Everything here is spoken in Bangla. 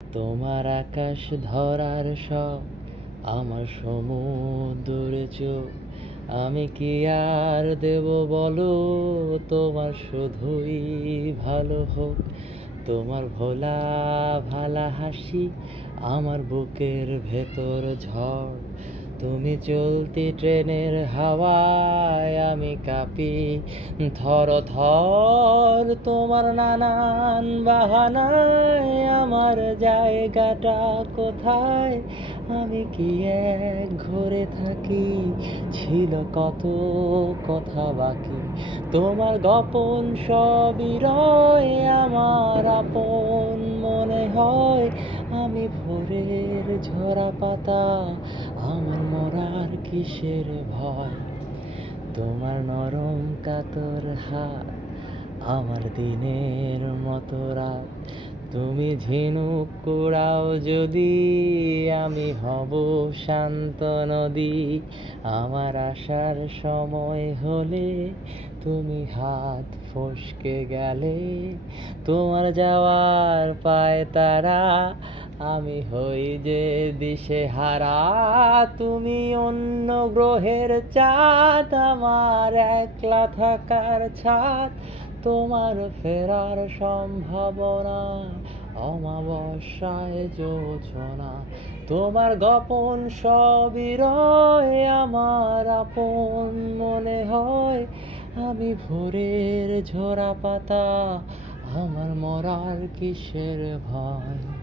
তোমার আকাশ ধরার শখ, আমার সমুদ্রে চোখ। আমি কি আর দেব বলো, তোমার শুধুই ভালো হোক। তোমার ভোলা ভালা হাসি আমার বুকের ভেতর ঝড়। তুমি চলতি ট্রেনের হাওয়ায় আমি কাঁপি থর থর। তোমার নানান বাহানায় আমার জায়গাটা কোথায়? আমি কি এক ঘরে থাকি? ছিল কত কথা বাকি। তোমার গোপন সবই রয় আমার আপন মনে হয়। আমি ভোরের ঝরা পাতা, আমার মরার কিসের ভয়? তোমার নরম কাতর হাত আমার দিনের মতো রাত। তুমি ঝিনুক কুড়াও যদি, আমি হব শান্ত নদী। আমার আসার সময় হলে তুমি হাত ফসকে গেলে। তোমার যাওয়ার পায় তারা, আমি হই যে দিশেহারা। তুমি অন্য গ্রহের চাঁদ, আমার একলা থাকার ছাদ। তোমার ফেরার সম্ভাবনা অমাবস্যায় জোছনা। তোমার গোপন সবই রয় আমার আপন মনে হয়। আমি ভোরের ঝরা পাতা, আমার মরার কিসের ভয়?